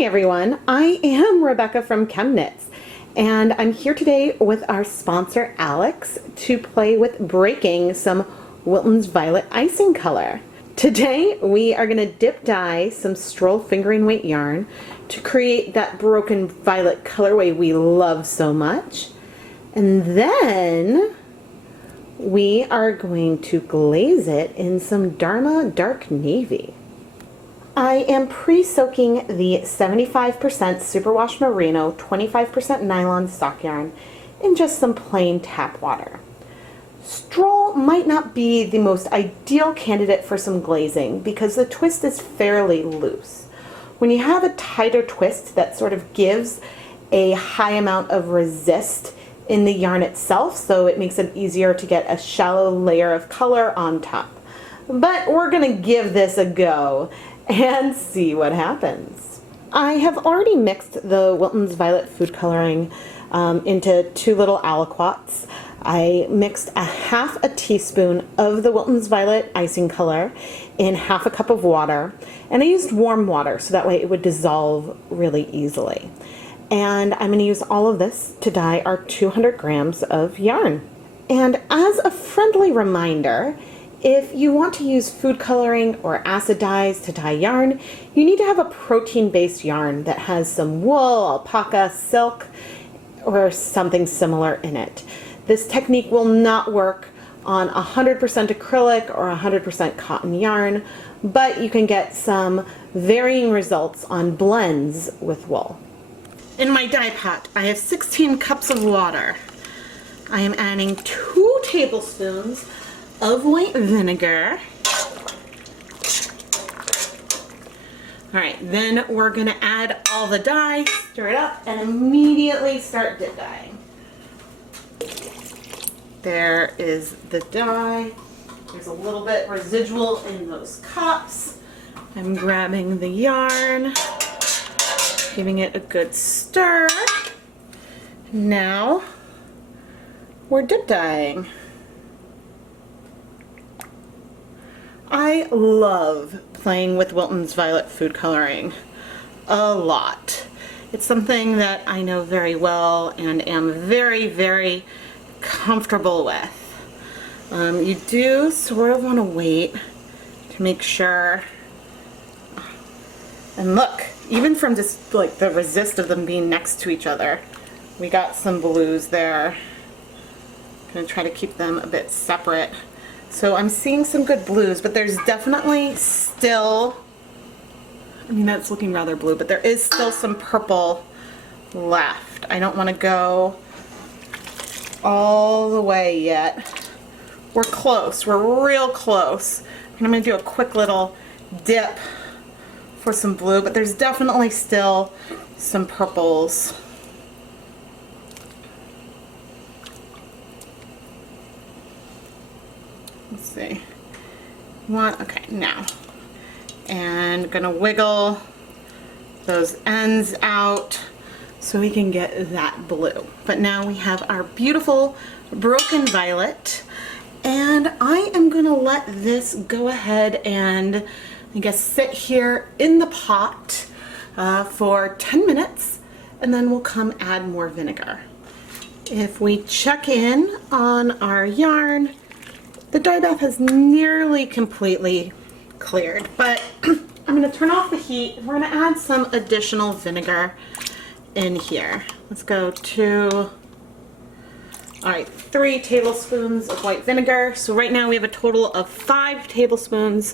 Hi everyone, I am Rebecca from ChemKnits, and I'm here today with our sponsor Alex to play with breaking some Wilton's Violet icing color. Today we are going to dip dye some stroll fingering weight yarn to create that broken violet colorway we love so much, and then we are going to glaze it in some Dharma Dark Navy. I am pre-soaking the 75% superwash merino, 25% nylon stock yarn in just some plain tap water. Stroll might not be the most ideal candidate for some glazing because the twist is fairly loose. When you have a tighter twist that sort of gives a high amount of resist in the yarn itself, so it makes it easier to get a shallow layer of color on top. But we're going to give this a go and see what happens. I have already mixed the Wilton's Violet food coloring into two little aliquots. I mixed a half a teaspoon of the Wilton's Violet icing color in half a cup of water, and I used warm water so that way it would dissolve really easily. And I'm going to use all of this to dye our 200 grams of yarn. And as a friendly reminder, if you want to use food coloring or acid dyes to dye yarn, you need to have a protein-based yarn that has some wool, alpaca, silk, or something similar in it. This technique will not work on 100% acrylic or 100% cotton yarn, but you can get some varying results on blends with wool. In my dye pot, I have 16 cups of water. I am adding 2 tablespoons of white vinegar. Alright, then we're going to add all the dye, stir it up, and immediately start dip dyeing. There is the dye. There's a little bit residual in those cups. I'm grabbing the yarn, giving it a good stir. Now we're dip dyeing. I love playing with Wilton's Violet food coloring a lot. It's something that I know very well and am very, very comfortable with. You do sort of want to wait to make sure. And look, even from just like the resist of them being next to each other, we got some blues there. I'm going to try to keep them a bit separate. So I'm seeing some good blues, but there's definitely still, I mean that's looking rather blue, but there is still some purple left. I don't want to go all the way yet. We're close, we're real close. And I'm going to do a quick little dip for some blue, but there's definitely still some purples. Let's see. Okay, now. And gonna wiggle those ends out so we can get that blue. But now we have our beautiful broken violet, and I am gonna let this go ahead and I guess sit here in the pot for 10 minutes, and then we'll come add more vinegar. If we check in on our yarn, the dye bath has nearly completely cleared, but I'm going to turn off the heat. We're going to add some additional vinegar in here. Let's go to, alright, 3 tablespoons of white vinegar. So right now we have a total of 5 tablespoons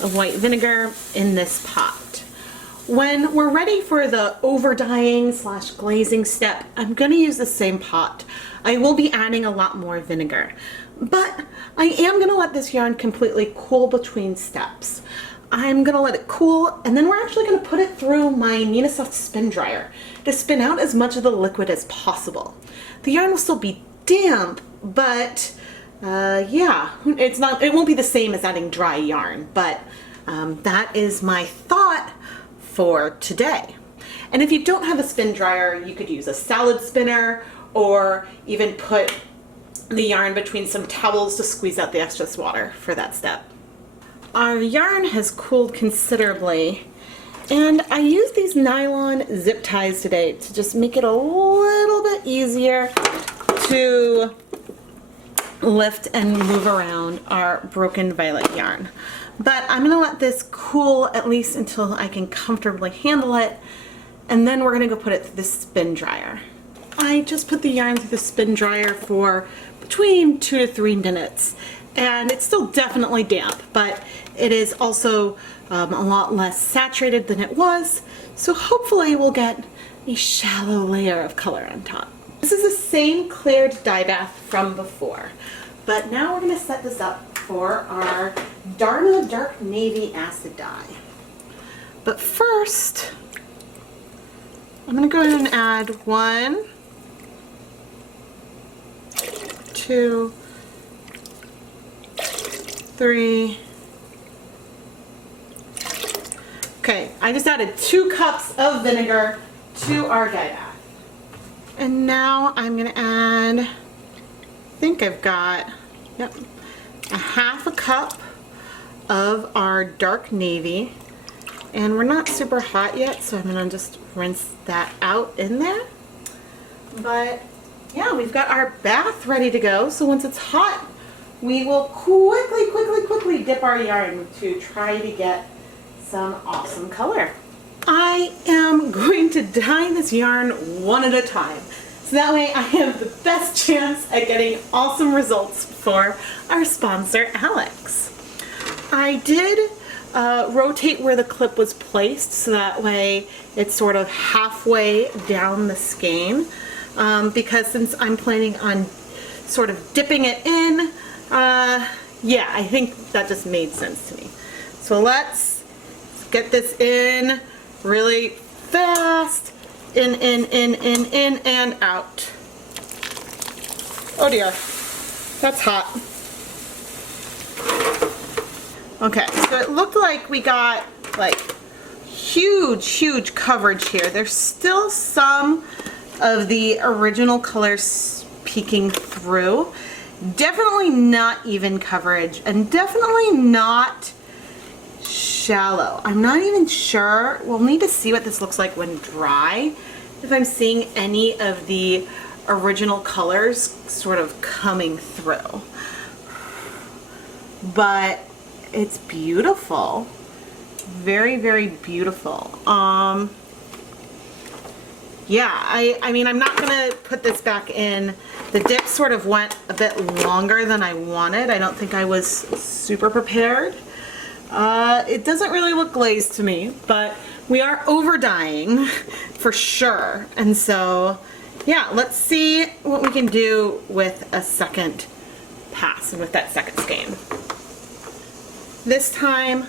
of white vinegar in this pot. When we're ready for the overdyeing / glazing step, I'm going to use the same pot. I will be adding a lot more vinegar, but I am going to let this yarn completely cool between steps. I'm going to let it cool, and then we're actually going to put it through my Nina Soft spin dryer to spin out as much of the liquid as possible. The yarn will still be damp, but yeah, it won't be the same as adding dry yarn, but that is my thought for today. And if you don't have a spin dryer, you could use a salad spinner or even put the yarn between some towels to squeeze out the excess water for that step. Our yarn has cooled considerably, And I used these nylon zip ties today to just make it a little bit easier to lift and move around our broken violet yarn. But I'm gonna let this cool at least until I can comfortably handle it, and then we're gonna go put it through the spin dryer. I just put the yarn through the spin dryer for between 2 to 3 minutes, and it's still definitely damp, but it is also a lot less saturated than it was, so hopefully we'll get a shallow layer of color on top. This is the same cleared dye bath from before, but now we're going to set this up for our Dharma Dark Navy acid dye. But first, I'm going to go ahead and add 1, 2, 3. Okay, I just added 2 cups of vinegar to our dye bath. And now I'm gonna add, I think I've got, yep, a 1/2 cup of our dark navy. And we're not super hot yet, so I'm gonna just rinse that out in there. But yeah, we've got our bath ready to go. So once it's hot, we will quickly dip our yarn to try to get some awesome color. I am going to dye this yarn one at a time, so that way I have the best chance at getting awesome results for our sponsor, Alex. I did rotate where the clip was placed, so that way it's sort of halfway down the skein, because since I'm planning on sort of dipping it in, yeah, I think that just made sense to me. So let's get this in really fast. In, and out. Oh dear, that's hot. Okay, so it looked like we got like huge coverage here. There's still some of the original colors peeking through. Definitely not even coverage, and definitely not shallow. I'm not even sure. We'll need to see what this looks like when dry, if I'm seeing any of the original colors sort of coming through. But it's beautiful. Very beautiful. Yeah, I mean, I'm not gonna put this back in. The dip sort of went a bit longer than I wanted. I don't think I was super prepared. It doesn't really look glazed to me, but we are over dyeing for sure. And so, yeah, let's see what we can do with a second pass and with that second skein. This time,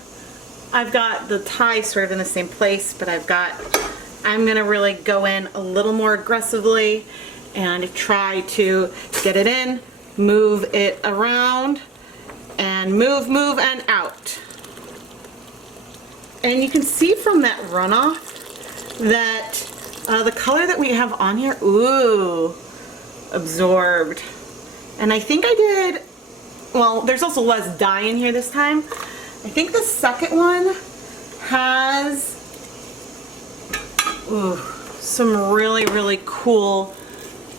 I've got the tie sort of in the same place, but I'm gonna really go in a little more aggressively and try to get it in, move it around, and move and out. And you can see from that runoff that the color that we have on here, ooh, absorbed. And I think I did, well, there's also less dye in here this time. I think the second one has some really cool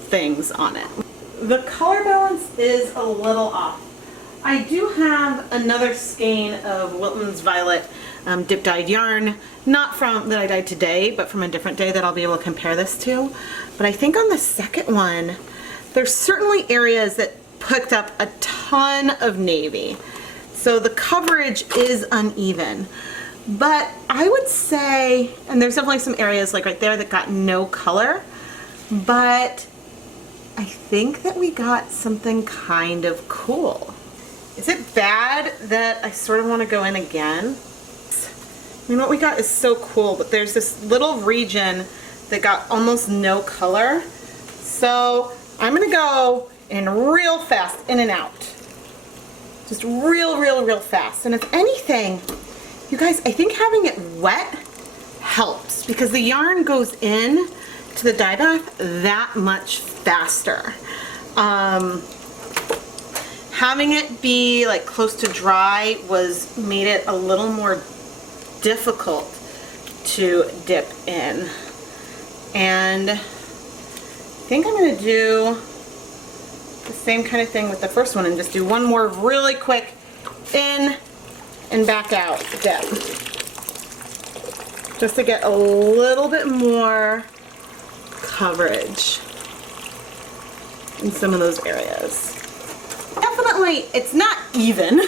things on it. The color balance is a little off. I do have another skein of Wilton's Violet dip dyed yarn, not from that I dyed today, but from a different day that I'll be able to compare this to. But I think on the second one, there's certainly areas that picked up a ton of navy. So the coverage is uneven. But I would say, and there's definitely some areas like right there that got no color, but I think that we got something kind of cool. Is it bad that I sort of want to go in again? I mean, what we got is so cool, but there's this little region that got almost no color. So I'm gonna go in real fast, in and out. Just real fast. And if anything, you guys, I think having it wet helps because the yarn goes in to the dye bath that much faster. Having it be like close to dry made it a little more difficult to dip in. And I think I'm going to do the same kind of thing with the first one and just do one more really quick in and back out dip. Just to get a little bit more coverage in some of those areas. Definitely, it's not even.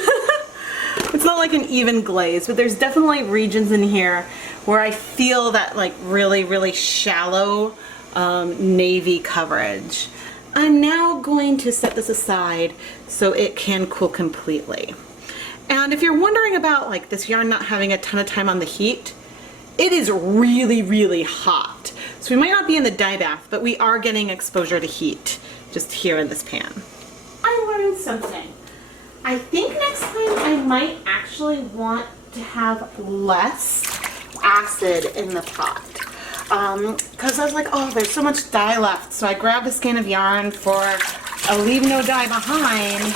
It's not like an even glaze, but there's definitely regions in here where I feel that like really, really shallow navy coverage. I'm now going to set this aside so it can cool completely. And if you're wondering about like this yarn not having a ton of time on the heat, it is really, really hot. So we might not be in the dye bath, but we are getting exposure to heat just here in this pan. I learned something. I think next time I might actually want to have less acid in the pot. Because I was like, oh, there's so much dye left. So I grabbed a skein of yarn for a leave no dye behind,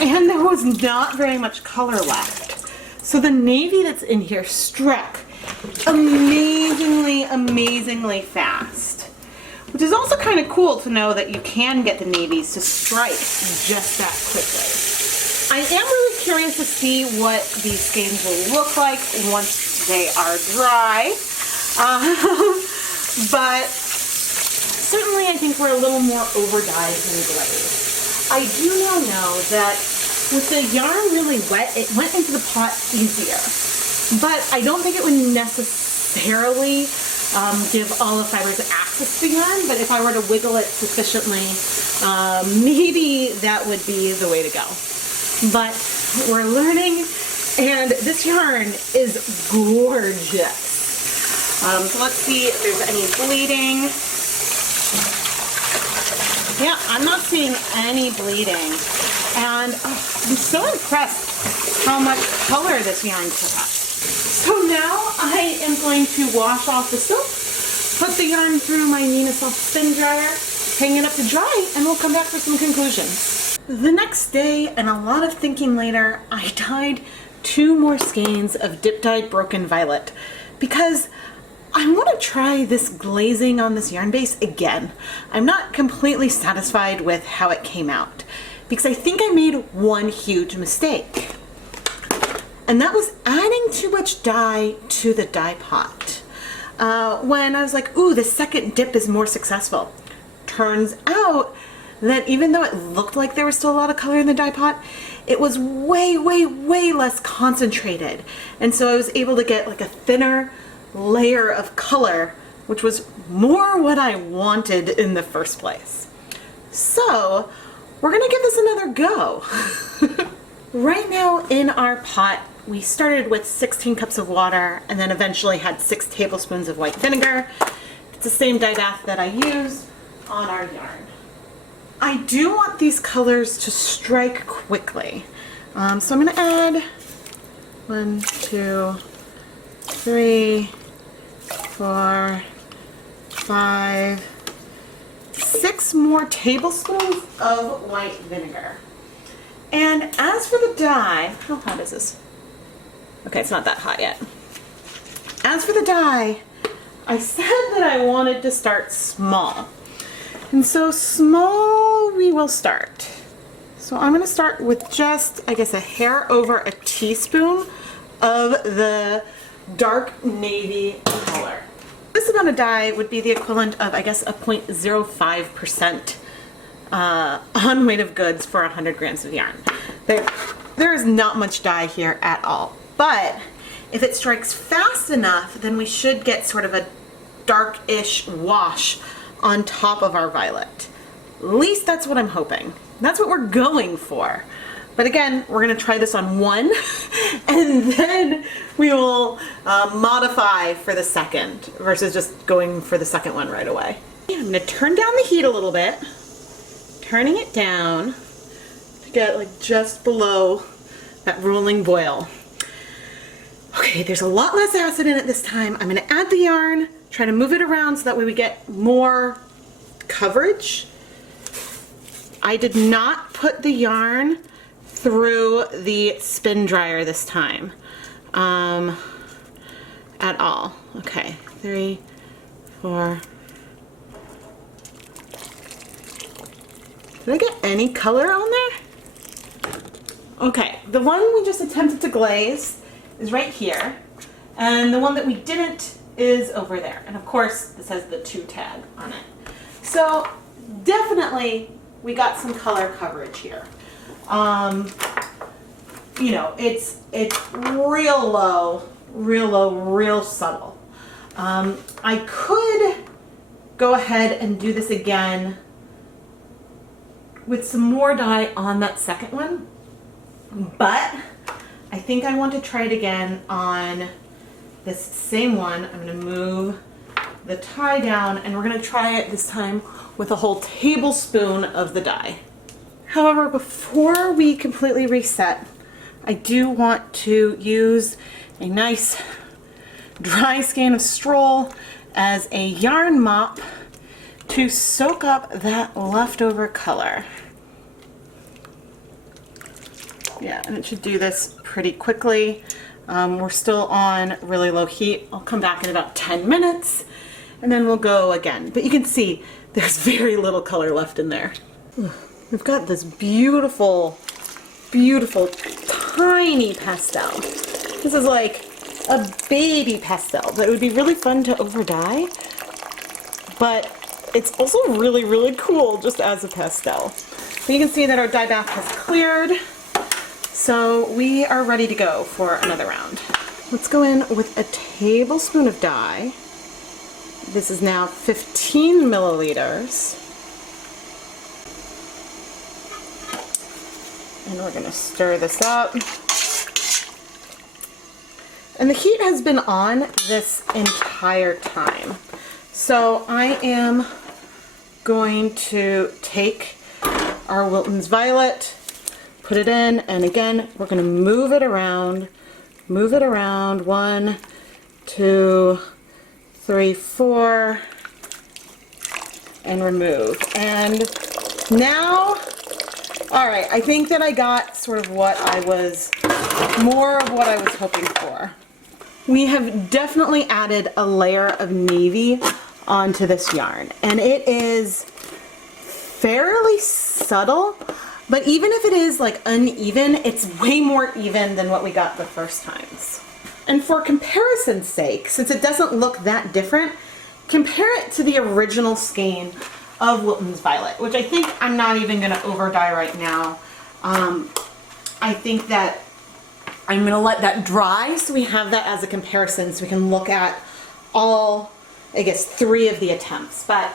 and there was not very much color left. So the navy that's in here struck amazingly, amazingly fast. Which is also kind of cool to know that you can get the navies to strike just that quickly. I am really curious to see what these skeins will look like once they are dry. But certainly I think we're a little more overdyed than glaze. I do now know that with the yarn really wet, it went into the pot easier. But I don't think it would necessarily give all the fibers access to the yarn, but if I were to wiggle it sufficiently, maybe that would be the way to go. But we're learning, and this yarn is gorgeous. So let's see if there's any bleeding. Yeah, I'm not seeing any bleeding. And I'm so impressed how much color this yarn took up. So now I am going to wash off the soap, put the yarn through my Nina Soft spin dryer, hang it up to dry, and we'll come back for some conclusions. The next day, and a lot of thinking later, I dyed 2 more skeins of dip dyed broken violet because I want to try this glazing on this yarn base again. I'm not completely satisfied with how it came out because I think I made one huge mistake. And that was adding too much dye to the dye pot. When I was like, ooh, the second dip is more successful. Turns out that even though it looked like there was still a lot of color in the dye pot, it was way, way, way less concentrated. And so I was able to get like a thinner layer of color, which was more what I wanted in the first place. So we're gonna give this another go. Right now in our pot, we started with 16 cups of water and then eventually had 6 tablespoons of white vinegar. It's the same dye bath that I used on our yarn. I do want these colors to strike quickly. So I'm gonna add 1, 2, 3, 4, 5, 6 more tablespoons of white vinegar. And as for the dye, how hot is this? Okay, it's not that hot yet. As for the dye, I said that I wanted to start small. And so small we will start. So I'm going to start with just, I guess, a hair over a teaspoon of the dark navy color. This amount of dye would be the equivalent of, I guess, a 0.05% on weight of goods for 100 grams of yarn. There is not much dye here at all. But if it strikes fast enough, then we should get sort of a dark-ish wash on top of our violet. At least that's what I'm hoping. That's what we're going for. But again, we're going to try this on one, and then we will modify for the second versus just going for the second one right away. I'm going to turn down the heat a little bit, turning it down to get like just below that rolling boil. Okay, there's a lot less acid in it this time. I'm going to add the yarn, try to move it around so that way we get more coverage. I did not put the yarn through the spin dryer this time. I at all. Okay, 3, 4. Did I get any color on there? Okay, the one we just attempted to glaze is right here, and the one that we didn't is over there. And of course, this has the 2 tag on it. So definitely we got some color coverage here. You know, it's real low, real subtle. I could go ahead and do this again with some more dye on that second one, but I think I want to try it again on this same one. I'm going to move the tie down, and we're going to try it this time with a whole tablespoon of the dye. However, before we completely reset, I do want to use a nice dry skein of Stroll as a yarn mop to soak up that leftover color. Yeah, and it should do this pretty quickly. We're still on really low heat. I'll come back in about 10 minutes and then we'll go again. But you can see there's very little color left in there. We've got this beautiful, beautiful, tiny pastel. This is like a baby pastel that would be really fun to overdye, but it's also really, really cool just as a pastel. But you can see that our dye bath has cleared, so we are ready to go for another round. Let's go in with a tablespoon of dye. This is now 15 milliliters. And we're going to stir this up. And the heat has been on this entire time. So I am going to take our Wilton's Violet, put it in, and again, we're going to move it around. Move it around. 1, 2, 3, 4, and remove. And now, all right, I think that I got sort of more of what I was hoping for. We have definitely added a layer of navy onto this yarn, and it is fairly subtle, but even if it is like uneven, it's way more even than what we got the first times. And for comparison's sake, since it doesn't look that different, compare it to the original skein of Wilton's Violet, which I think I'm not even going to overdye right now. I think that I'm going to let that dry so we have that as a comparison so we can look at all, I guess, 3 of the attempts. But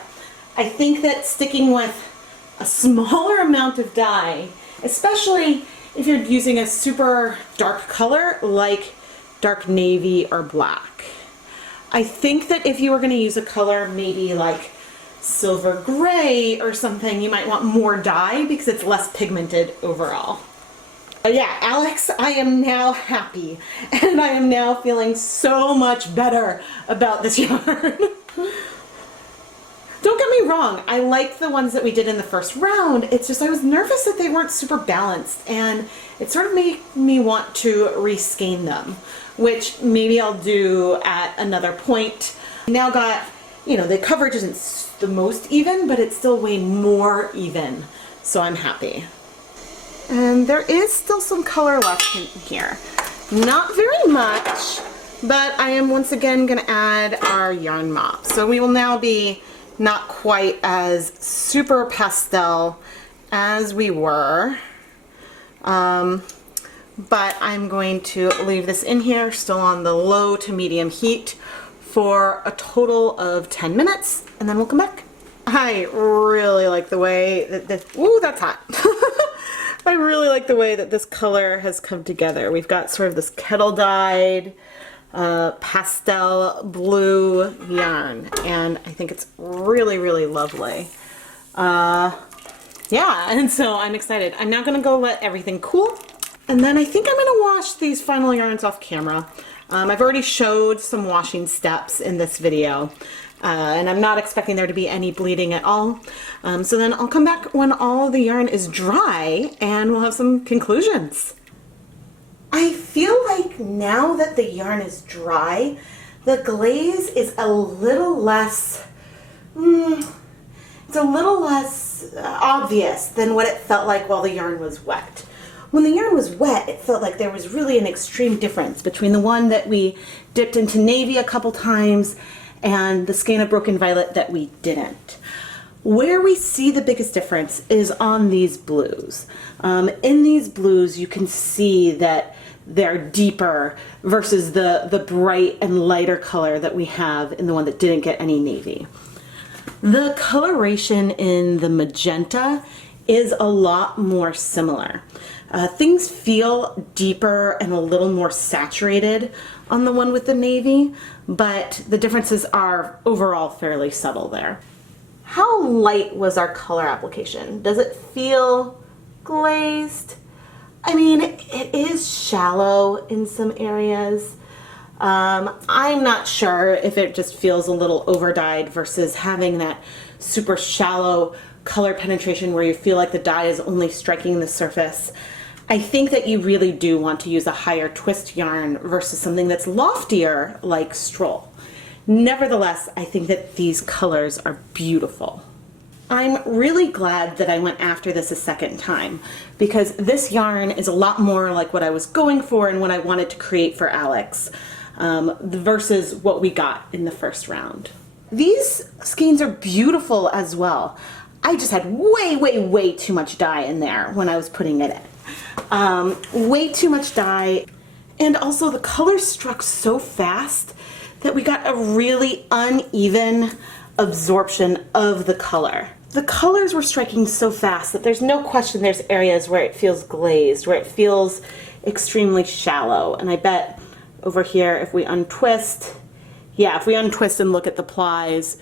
I think that sticking with a smaller amount of dye, especially if you're using a super dark color like dark navy or black. I think that if you were going to use a color maybe like silver gray or something, you might want more dye because it's less pigmented overall. But yeah, Alex, I am now happy, and I am now feeling so much better about this yarn. Don't get me wrong, I like the ones that we did in the first round. It's just I was nervous that they weren't super balanced, and it sort of made me want to reskein them, which maybe I'll do at another point. Now got, you know, the coverage isn't the most even, but it's still way more even, so I'm happy. And there is still some color left in here. Not very much, but I am once again going to add our yarn mop. So we will now be not quite as super pastel as we were. But I'm going to leave this in here, still on the low to medium heat, for a total of 10 minutes, and then we'll come back. I really like the way that this, ooh, that's hot. I really like the way that this color has come together. We've got sort of this kettle dyed pastel blue yarn, and I think it's really, really lovely. Yeah, and so I'm excited. I'm now gonna go let everything cool, and then I think I'm gonna wash these final yarns off camera. I've already showed some washing steps in this video. And I'm not expecting there to be any bleeding at all. So then I'll come back when all the yarn is dry and we'll have some conclusions. I feel like now that the yarn is dry, The glaze is a little less, it's a little less obvious than what it felt like while the yarn was wet. When the yarn was wet, it felt like there was really an extreme difference between the one that we dipped into navy a couple times and the skein of broken violet that we didn't. Where we see the biggest difference is on these blues. In these blues, you can see that they're deeper versus the bright and lighter color that we have in the one that didn't get any navy. The coloration in the magenta is a lot more similar. Things feel deeper and a little more saturated on the one with the navy, but the differences are overall fairly subtle there. How light was our color application? Does it feel glazed? I mean, it is shallow in some areas. I'm not sure if it just feels a little overdyed versus having that super shallow color penetration where you feel like the dye is only striking the surface. I think that you really do want to use a higher twist yarn versus something that's loftier like stroll. Nevertheless, I think that these colors are beautiful. I'm really glad that I went after this a second time because this yarn is a lot more like what I was going for and what I wanted to create for Alex versus what we got in the first round. These skeins are beautiful as well. I just had way too much dye in there when I was putting it in. Way too much dye, and also the colors struck so fast that we got a really uneven absorption of the color. The colors were striking so fast that there's no question there's areas where it feels glazed, where it feels extremely shallow. And I bet over here if we untwist, if we untwist and look at the plies,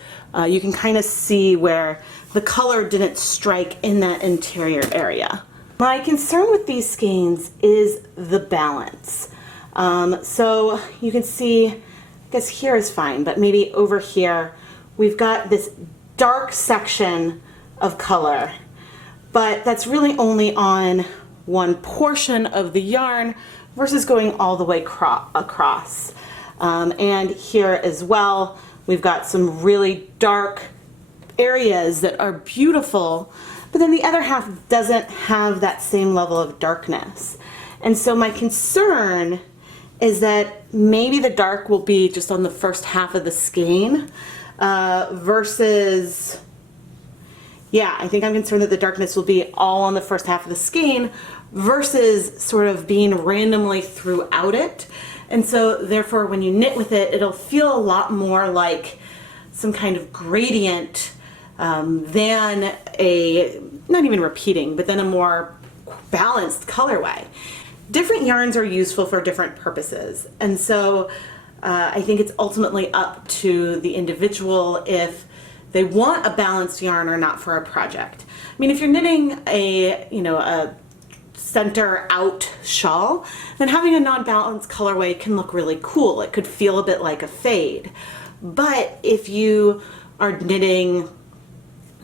you can kind of see where the color didn't strike in that interior area. My concern with these skeins is the balance. So you can see, I guess here is fine, but maybe over here we've got this dark section of color, but that's really only on one portion of the yarn versus going all the way across. And here as well, we've got some really dark areas that are beautiful, but then the other half doesn't have that same level of darkness. And so my concern is that maybe the dark will be just on the first half of the skein versus, I think I'm concerned that the darkness will be all on the first half of the skein versus sort of being randomly throughout it. And so therefore when you knit with it, it'll feel a lot more like some kind of gradient than not even repeating, but then a more balanced colorway. Different yarns are useful for different purposes, and so I think it's ultimately up to the individual if they want a balanced yarn or not for a project. I mean, if you're knitting a center out shawl, then having a non-balanced colorway can look really cool. It could feel a bit like a fade. But if you are knitting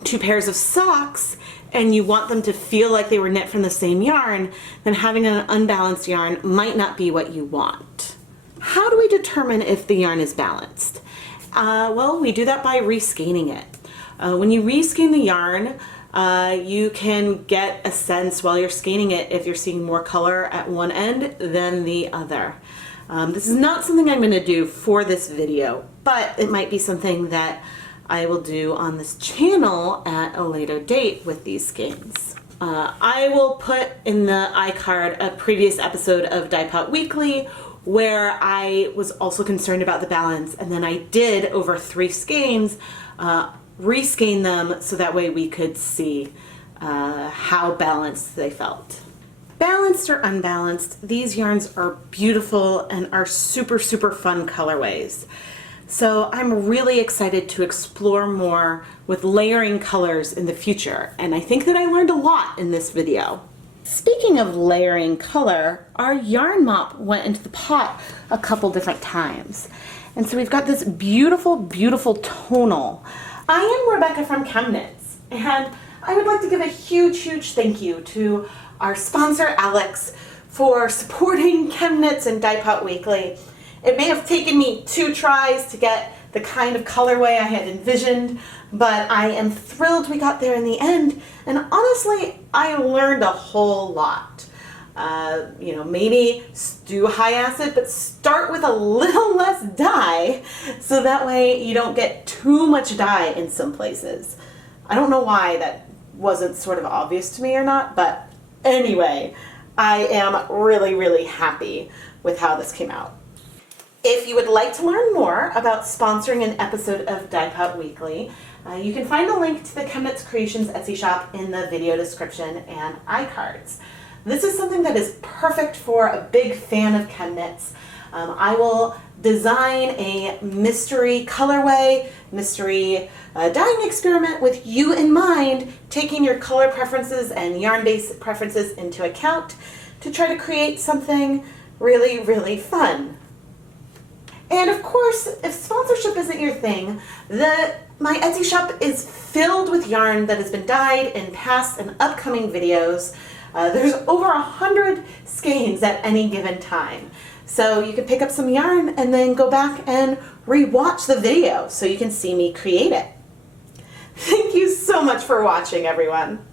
two pairs of socks and you want them to feel like they were knit from the same yarn, then having an unbalanced yarn might not be what you want. How do we determine if the yarn is balanced? Well, we do that by reskeining it. When you reskein the yarn, you can get a sense while you're skeining it if you're seeing more color at one end than the other. This is not something I'm going to do for this video, but it might be something that I will do on this channel at a later date with these skeins. I will put in the iCard a previous episode of Dyepot Weekly where I was also concerned about the balance, and then I did over 3 skeins reskein them so that way we could see how balanced they felt. Balanced or unbalanced, these yarns are beautiful and are super fun colorways. So I'm really excited to explore more with layering colors in the future, and I think that I learned a lot in this video. Speaking of layering color, our yarn mop went into the pot a couple different times. And so we've got this beautiful tonal. I am Rebecca from ChemKnits, and I would like to give a huge thank you to our sponsor Alex for supporting ChemKnits and Dyepot Weekly. It may have taken me 2 tries to get the kind of colorway I had envisioned, but I am thrilled we got there in the end, and honestly, I learned a whole lot. You know, maybe do high acid, but start with a little less dye, so that way you don't get too much dye in some places. I don't know why that wasn't sort of obvious to me or not, but anyway, I am really, really happy with how this came out. If you would like to learn more about sponsoring an episode of Dyepot Weekly, you can find a link to the ChemKnits Creations Etsy shop in the video description and iCards. This is something that is perfect for a big fan of ChemKnits. I will design a mystery colorway, mystery dyeing experiment with you in mind, taking your color preferences and yarn-based preferences into account to try to create something really, really fun. And of course, if sponsorship isn't your thing, my Etsy shop is filled with yarn that has been dyed in past and upcoming videos. There's over 100 skeins at any given time. So you can pick up some yarn and then go back and re-watch the video so you can see me create it. Thank you so much for watching, everyone.